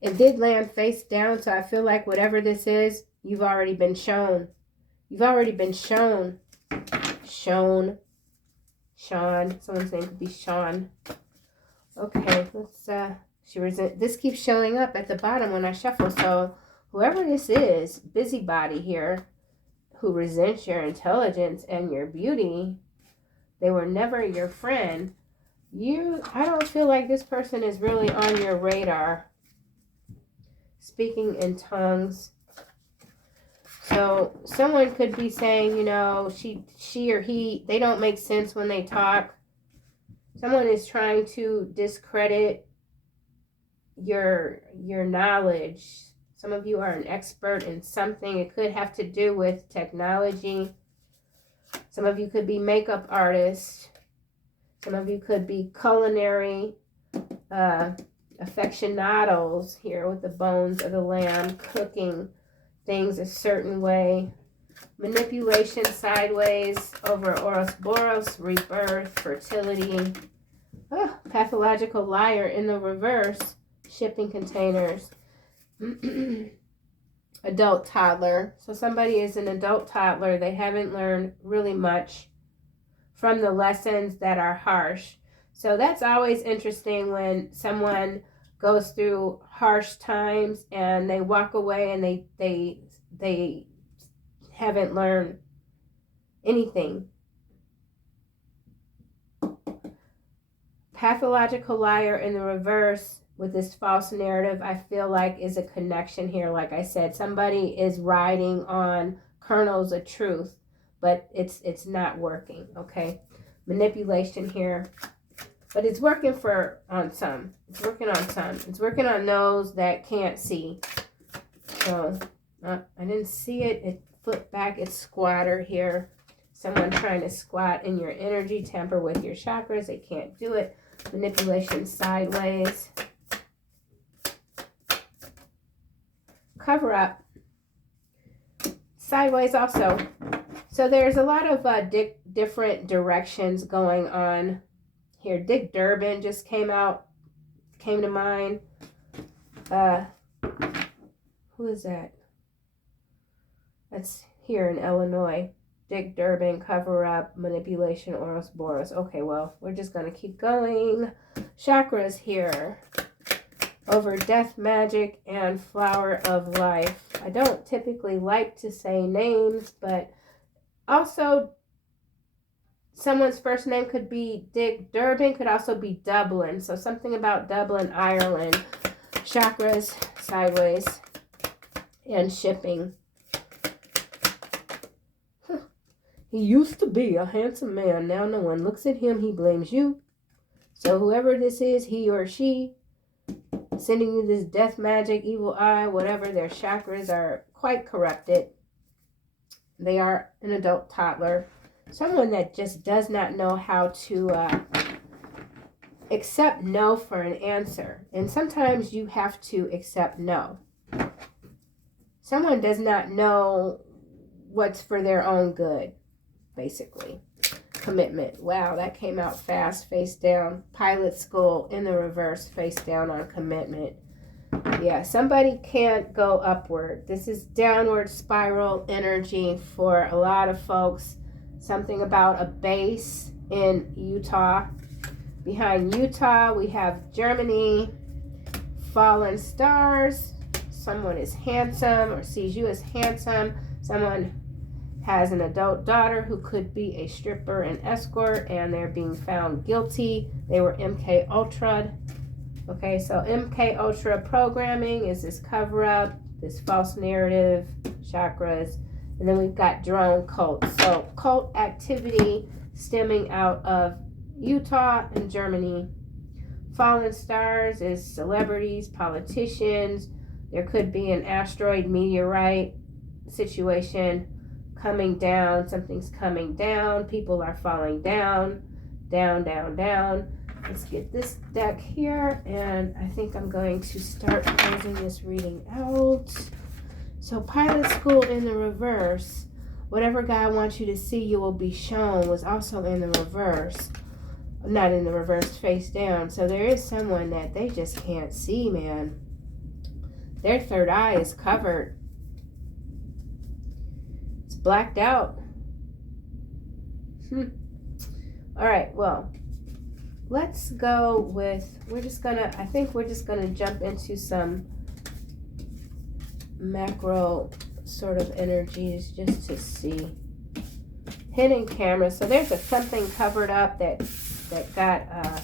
It did land face down, so I feel like whatever this is, you've already been shown. You've already been shown. Shown. Sean. Someone's name could be Sean. Okay, let's this keeps showing up at the bottom when I shuffle. So whoever this is, busybody here, who resents your intelligence and your beauty, they were never your friend. I don't feel like this person is really on your radar. Speaking in tongues. So someone could be saying, you know, she or he, they don't make sense when they talk. Someone is trying to discredit your knowledge. Some of you are an expert in something. It could have to do with technology. Some of you could be makeup artists. Some of you could be culinary aficionados here with the bones of the lamb, cooking things a certain way. Manipulation sideways over Ouroboros, rebirth, fertility. Pathological liar in the reverse. Shipping containers. Adult toddler. So somebody is an adult toddler. They haven't learned really much from the lessons that are harsh. So that's always interesting when someone goes through harsh times and they walk away and they haven't learned anything. Pathological liar in the reverse. with this false narrative, I feel like is a connection here. Like I said, somebody is riding on kernels of truth, but it's not working, okay? Manipulation here. But it's working on some. It's working on some. It's working on those that can't see. So, I didn't see it. It flipped back. It's squatter here. Someone trying to squat in your energy, tamper with your chakras. They can't do it. Manipulation sideways. Cover up. Sideways also. So there's a lot of different directions going on here. Dick Durbin just came to mind. Who is that? That's here in Illinois. Dick Durbin, cover up, manipulation, Ouroboros. Okay, well, we're just going to keep going. Chakras here. Over death magic and flower of life. I don't typically like to say names, but also someone's first name could be Dick Durbin, could also be Dublin. So something about Dublin, Ireland. Chakras, sideways, and shipping. He used to be a handsome man. Now no one looks at him. He blames you. So whoever this is, he or she, sending you this death magic, evil eye, whatever, their chakras are quite corrupted. They are an adult toddler. Someone that just does not know how to accept no for an answer. And sometimes you have to accept no. Someone does not know what's for their own good, basically. Commitment. Wow, that came out fast, face down. Pilot school in the reverse, face down on commitment. Yeah, somebody can't go upward. This is downward spiral energy for a lot of folks. Something about a base in Utah. Behind Utah, we have Germany. Fallen stars. Someone is handsome or sees you as handsome. Someone has an adult daughter who could be a stripper and escort, and they're being found guilty. They were MK Ultra. Okay, so MK Ultra programming is this cover-up, this false narrative, chakras, and then we've got drone cults. So cult activity stemming out of Utah and Germany. Fallen stars is celebrities, politicians. There could be an asteroid meteorite situation coming down. Something's coming down. People are falling down, down, down, down. Let's get this deck here, and I think I'm going to start closing this reading out. So pilot school in the reverse. Whatever God wants you to see, you will be shown, was also in the reverse. Not in the reverse, face down. So there is someone that they just can't see, man. Their third eye is covered. It's blacked out. All right, well, let's go with, I think we're just gonna jump into some macro sort of energies just to see. Hidden camera. So there's something covered up that got,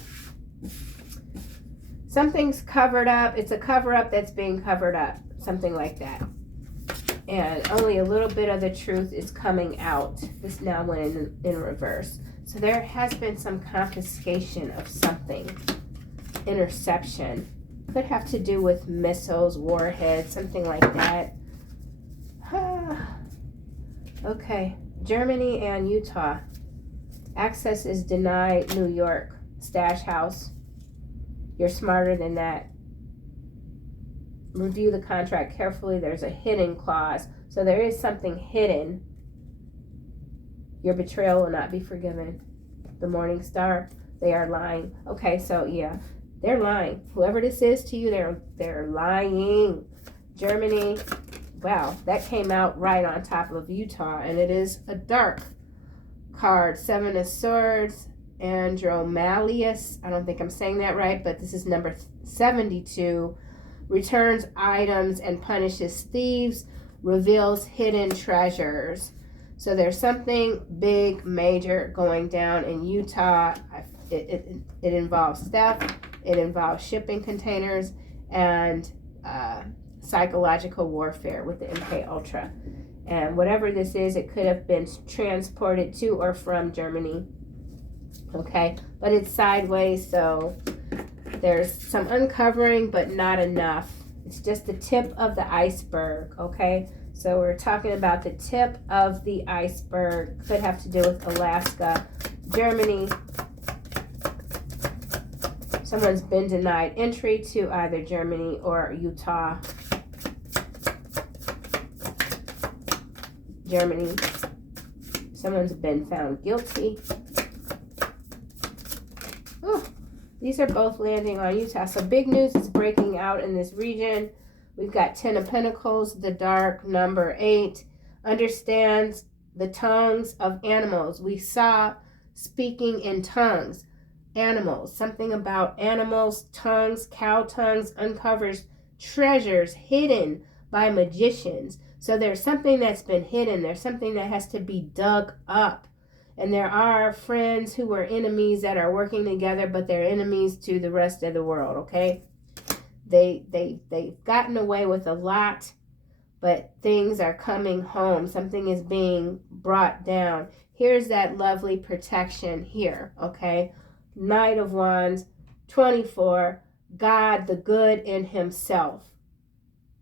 something's covered up. It's a cover up that's being covered up. Something like that. And only a little bit of the truth is coming out. This now went in reverse. So there has been some confiscation of something. Interception. Could have to do with missiles, warheads, something like that. Okay. Germany and Utah. Access is denied. New York. Stash house. You're smarter than that. Review the contract carefully. There's a hidden clause. So there is something hidden. Your betrayal will not be forgiven. The Morning Star, they are lying. Okay, so yeah, they're lying. Whoever this is to you, they're lying. Germany, wow, that came out right on top of Utah, and it is a dark card. 7 of Swords, Andromalius. I don't think I'm saying that right, but this is number 72. Returns items and punishes thieves. Reveals hidden treasures. So there's something big, major going down in Utah. It involves theft, It involves shipping containers and psychological warfare with the MK Ultra. And whatever this is, it could have been transported to or from Germany. Okay, but it's sideways, so there's some uncovering, but not enough. It's just the tip of the iceberg. Okay, so we're talking about the tip of the iceberg. Could have to do with Alaska, Germany. Someone's been denied entry to either Germany or Utah. Germany. Someone's been found guilty. Oh, these are both landing on Utah. So big news is breaking out in this region. We've got 10 of Pentacles, the dark number 8. Understands the tongues of animals. We saw speaking in tongues. Animals. Something about animals, tongues, cow tongues, uncovers treasures hidden by magicians. So there's something that's been hidden. There's something that has to be dug up. And there are friends who are enemies that are working together, but they're enemies to the rest of the world, okay? They've gotten away with a lot, but things are coming home. Something is being brought down. Here's that lovely protection here, okay? Knight of Wands, 24, God the good in himself.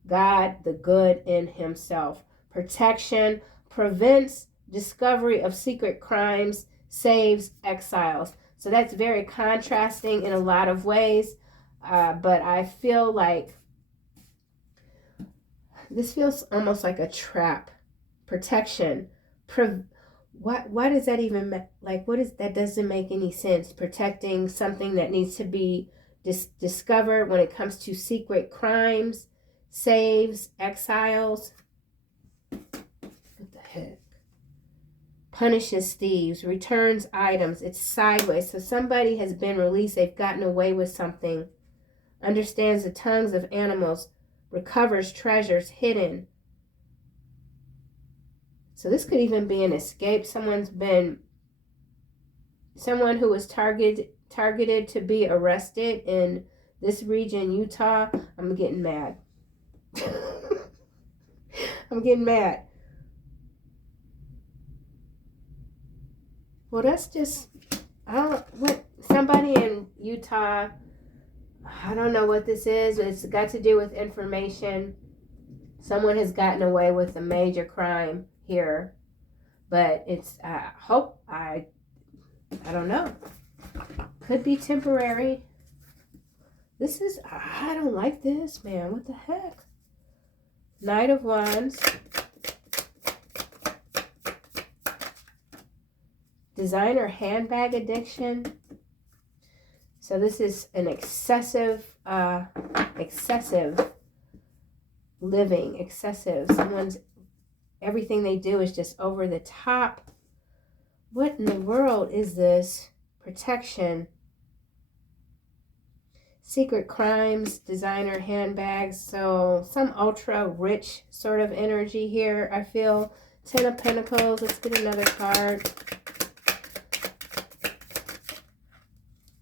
God the good in himself. Protection, prevents discovery of secret crimes, saves exiles. So that's very contrasting in a lot of ways, but I feel like this feels almost like a trap. Protection. What does that even like? What is that? Doesn't make any sense. Protecting something that needs to be discovered when it comes to secret crimes, saves exiles. What the heck? Punishes thieves, returns items. It's sideways. So somebody has been released. They've gotten away with something. Understands the tongues of animals, recovers treasures hidden. So this could even be an escape. Someone who was targeted to be arrested in this region, Utah. I'm getting mad. I'm getting mad. Well, that's just, somebody in Utah, I don't know what this is. It's got to do with information. Someone has gotten away with a major crime here, but it's, I don't know. Could be temporary. This is, I don't like this, man. What the heck? Knight of Wands. Designer handbag addiction. So this is an excessive living, excessive. Everything they do is just over the top. What in the world is this? Protection. Secret crimes, designer handbags. So some ultra rich sort of energy here, I feel. 10 of Pentacles. Let's get another card.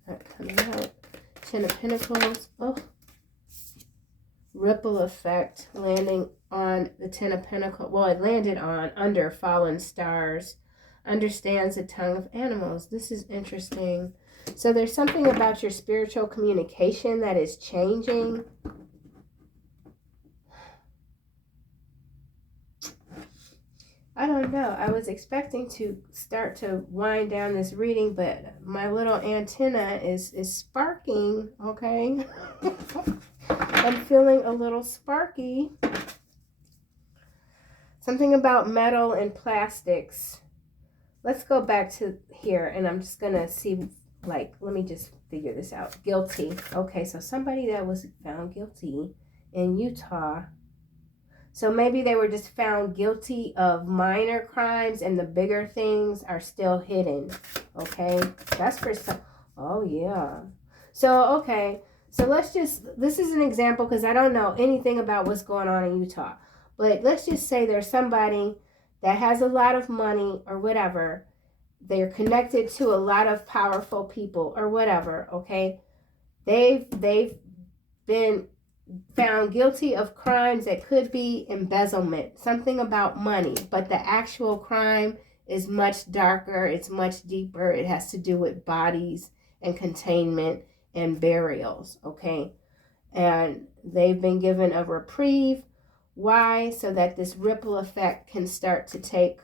Not coming out. 10 of Pentacles. Oh. Ripple effect landing on the 10 of Pentacles. Well, it landed on under fallen stars. Understands the tongue of animals. This is interesting. So there's something about your spiritual communication that is changing. I don't know. I was expecting to start to wind down this reading, but my little antenna is sparking, okay? I'm feeling a little sparky. Something about metal and plastics. Let's go back to here, and I'm just going to see, like, let me just figure this out. Guilty. Okay, so somebody that was found guilty in Utah. So maybe they were just found guilty of minor crimes and the bigger things are still hidden. Okay, that's for some. Oh, yeah. So, okay. So let's just, this is an example because I don't know anything about what's going on in Utah. But let's just say there's somebody that has a lot of money or whatever. They're connected to a lot of powerful people or whatever, okay? They've been found guilty of crimes that could be embezzlement, something about money, but the actual crime is much darker, it's much deeper. It has to do with bodies and containment and burials, okay? And they've been given a reprieve. Why? So that this ripple effect can start to take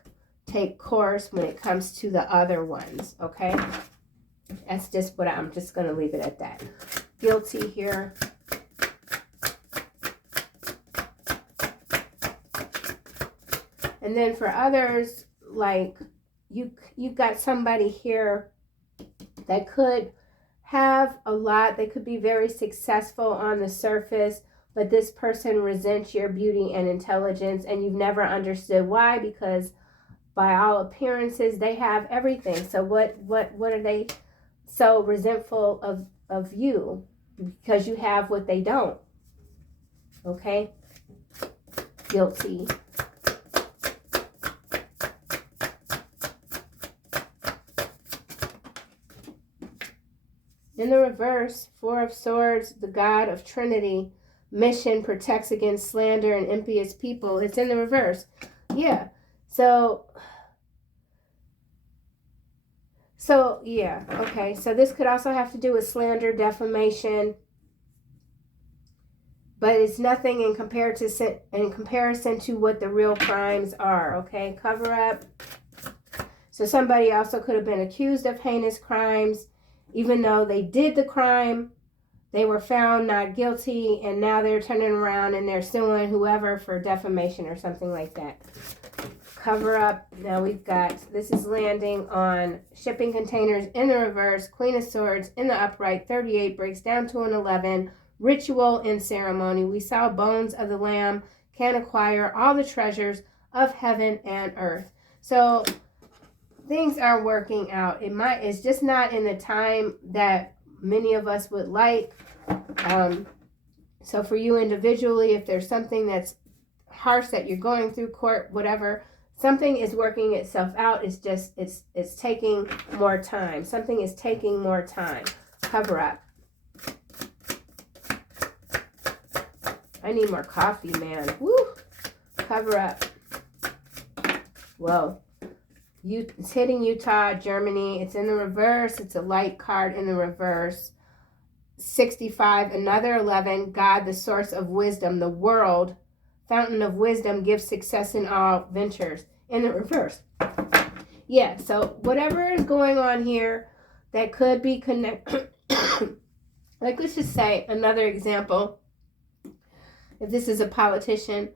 course when it comes to the other ones, okay? That's just what I'm just going to leave it at that. Guilty here. And then for others, like you've got somebody here that could have a lot. They could be very successful on the surface, but this person resents your beauty and intelligence, and you've never understood why, because by all appearances they have everything. So what are they so resentful of you? Because you have what they don't. Okay? Guilty. In the reverse, Four of Swords, the God of Trinity, mission, protects against slander and impious people. It's in the reverse. Yeah. So yeah. Okay. So this could also have to do with slander, defamation, but it's nothing in comparison to what the real crimes are. Okay. Cover up. So somebody also could have been accused of heinous crimes. Even though they did the crime, they were found not guilty, and now they're turning around and they're suing whoever for defamation or something like that. Cover up. Now we've got, this is landing on shipping containers in the reverse, Queen of Swords in the upright, 38 breaks down to an 11, ritual and ceremony. We saw bones of the Lamb can acquire all the treasures of heaven and earth. So things are working out. It's just not in the time that many of us would like. So for you individually, if there's something that's harsh that you're going through, court, whatever, something is working itself out. It's just, it's taking more time. Something is taking more time. Cover up. I need more coffee, man. Woo! Cover up. Whoa. It's hitting Utah, Germany. It's in the reverse. It's a light card in the reverse. 65, another 11. God, the source of wisdom, the world, fountain of wisdom, gives success in all ventures. In the reverse. Yeah, so whatever is going on here that could be connected. Like, let's just say another example. If this is a politician,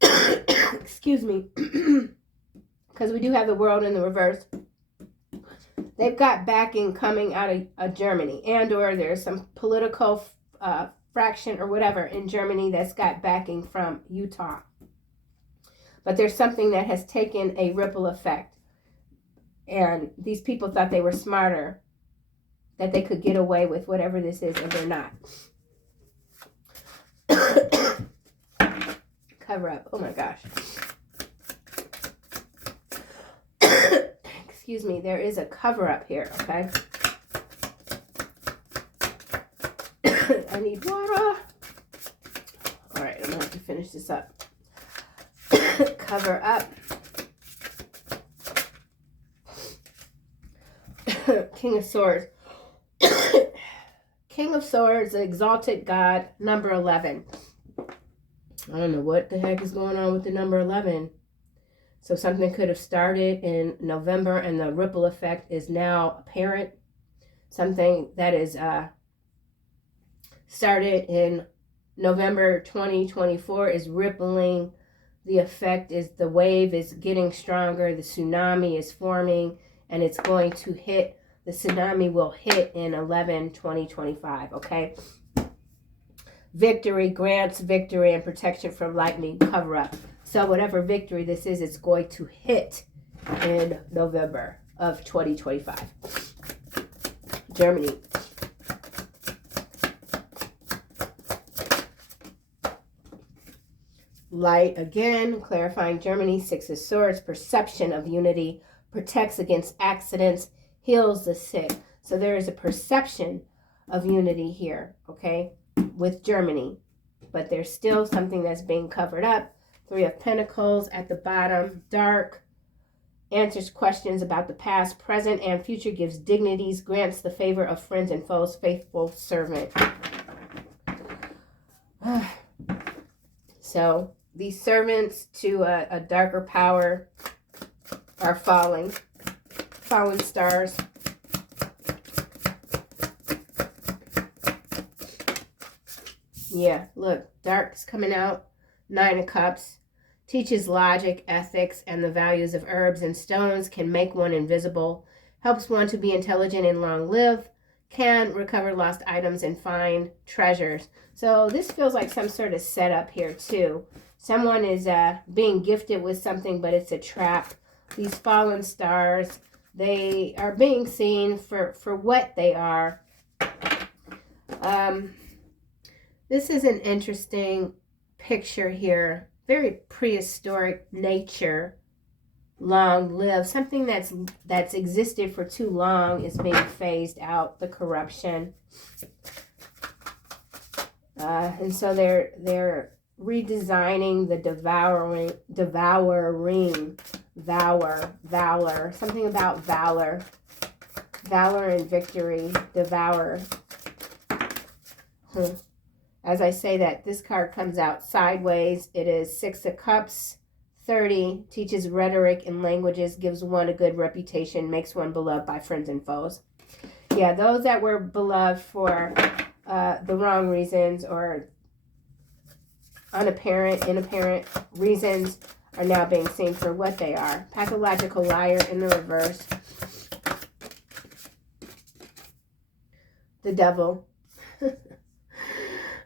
excuse me, because we do have the world in the reverse. They've got backing coming out of Germany, and or there's some political fraction or whatever in Germany that's got backing from Utah. But there's something that has taken a ripple effect. And these people thought they were smarter, that they could get away with whatever this is, and they're not. Cover up. Oh my gosh. Excuse me, there is a cover up here, okay? I need water. All right, I'm gonna have to finish this up. Cover up. King of Swords. King of Swords, the exalted God, number 11. I don't know what the heck is going on with the number 11. So something could have started in November and the ripple effect is now apparent. Something that is started in November 2024 is rippling. The effect is the wave is getting stronger. The tsunami is forming and it's going to hit. The tsunami will hit in 11/2025, okay? Victory grants victory and protection from lightning. Cover up. So whatever victory this is, it's going to hit in November of 2025. Germany. Light again, clarifying Germany. Six of Swords, perception of unity, protects against accidents, heals the sick. So there is a perception of unity here, okay, with Germany. But there's still something that's being covered up. 3 of Pentacles at the bottom, dark, answers questions about the past, present, and future, gives dignities, grants the favor of friends and foes, faithful servant. So these servants to a darker power are falling stars. Yeah, look, dark's coming out. 9 of Cups. Teaches logic, ethics, and the values of herbs and stones, can make one invisible, helps one to be intelligent and long-lived, can recover lost items and find treasures. So this feels like some sort of setup here too. Someone is being gifted with something, but it's a trap. These fallen stars, they are being seen for what they are. This is an interesting picture here. Very prehistoric nature, long-lived. Something that's existed for too long is being phased out. The corruption, and so they're redesigning the valor. Something about valor and victory. Devour. As I say that, this card comes out sideways. It is 6 of Cups, 30, teaches rhetoric and languages, gives one a good reputation, makes one beloved by friends and foes. Yeah, those that were beloved for the wrong reasons or inapparent reasons are now being seen for what they are. Pathological liar in the reverse. The devil.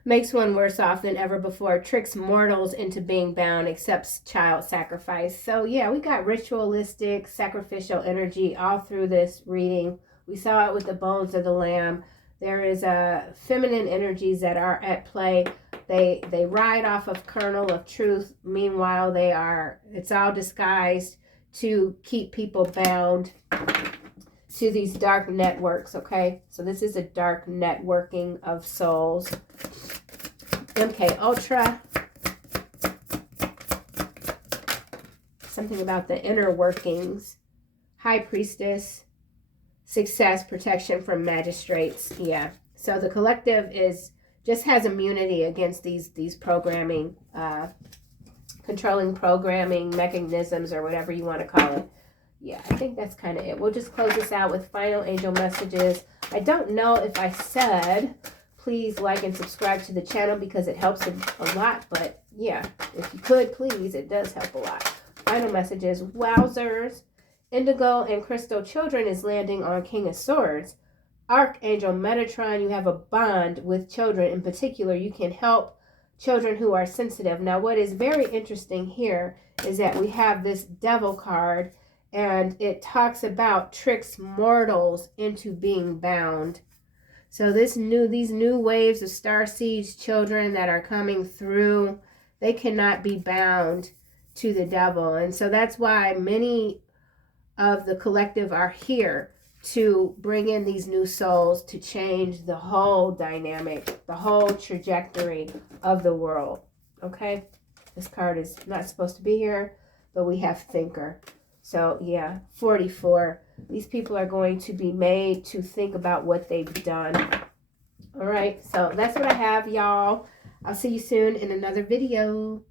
Makes one worse off than ever before, tricks mortals into being bound, accepts child sacrifice. So yeah, we got ritualistic, sacrificial energy all through this reading. We saw it with the bones of the lamb. There is feminine energies that are at play. They ride off of kernel of truth. Meanwhile, it's all disguised to keep people bound to these dark networks, okay? So this is a dark networking of souls. MK Ultra. Something about the inner workings. High Priestess. Success, protection from magistrates. Yeah. So the collective just has immunity against these programming, controlling programming mechanisms or whatever you want to call it. Yeah, I think that's kind of it. We'll just close this out with final angel messages. I don't know if I said please like and subscribe to the channel because it helps a lot. But yeah, if you could, please, it does help a lot. Final messages. Wowzers. Indigo and Crystal Children is landing on King of Swords. Archangel Metatron, you have a bond with children. In particular, you can help children who are sensitive. Now, what is very interesting here is that we have this Devil card, and it talks about tricks mortals into being bound. So these new waves of starseeds, children that are coming through, they cannot be bound to the devil. And so that's why many of the collective are here to bring in these new souls to change the whole dynamic, the whole trajectory of the world. Okay? This card is not supposed to be here, but we have Thinker. So yeah, 44. These people are going to be made to think about what they've done. All right, so that's what I have, y'all. I'll see you soon in another video.